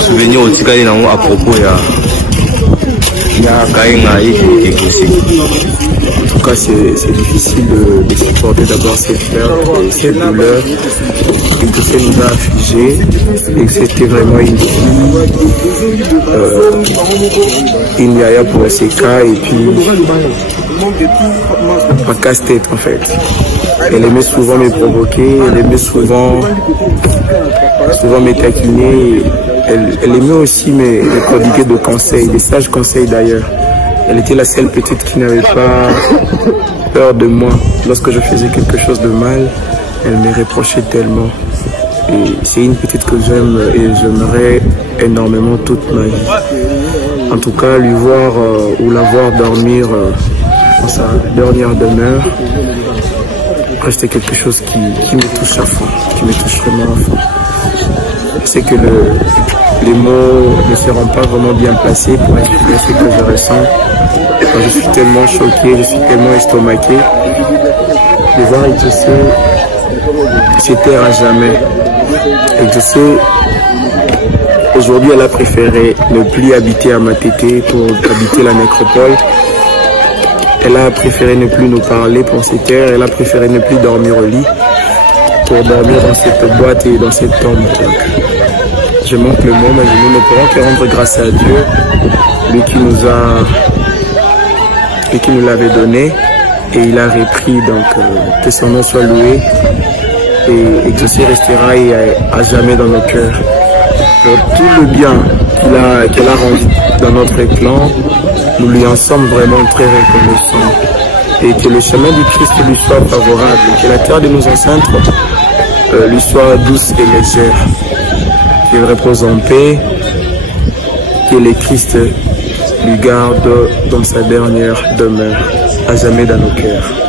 souvenir au Tikali à propos En tout cas, c'est difficile de supporter d'abord cette perte et cette douleur que ça nous a affligés et que c'était vraiment une fille, Yaya pour Seka et puis un casse-tête en fait. Elle aimait souvent me provoquer, elle aimait souvent me taquiner. Elle aimait aussi me prodiguer de conseils, des sages conseils d'ailleurs. Elle était la seule petite qui n'avait pas peur de moi. Lorsque je faisais quelque chose de mal, elle me reprochait tellement. Et c'est une petite que j'aime et j'aimerais énormément toute ma vie. En tout cas, lui voir ou la voir dormir dans sa dernière demeure, c'était quelque chose qui me touche à fond, qui me touche vraiment à fond. C'est que les mots ne seront pas vraiment bien placés pour exprimer ce que je ressens. Je suis tellement choqué, je suis tellement estomaqué de voir Exaucé se taire à jamais. Exaucé, aujourd'hui, elle a préféré ne plus habiter à Matete pour habiter la nécropole. Elle a préféré ne plus nous parler pour se taire. Elle a préféré ne plus dormir au lit pour dormir dans cette boîte et dans cette tombe. Je manque le mot, mais nous ne pourrons que rendre grâce à Dieu, lui qui nous l'avait donné, et il a repris, donc que son nom soit loué, et Exaucé restera à jamais dans nos cœurs. Pour tout le bien qu'elle a rendu dans notre clan, nous lui en sommes vraiment très reconnaissants. Et que le chemin du Christ lui soit favorable, que la terre de nos ancêtres lui soit douce et légère. Qu'il repose en paix, que le Christ lui garde dans sa dernière demeure, à jamais dans nos cœurs.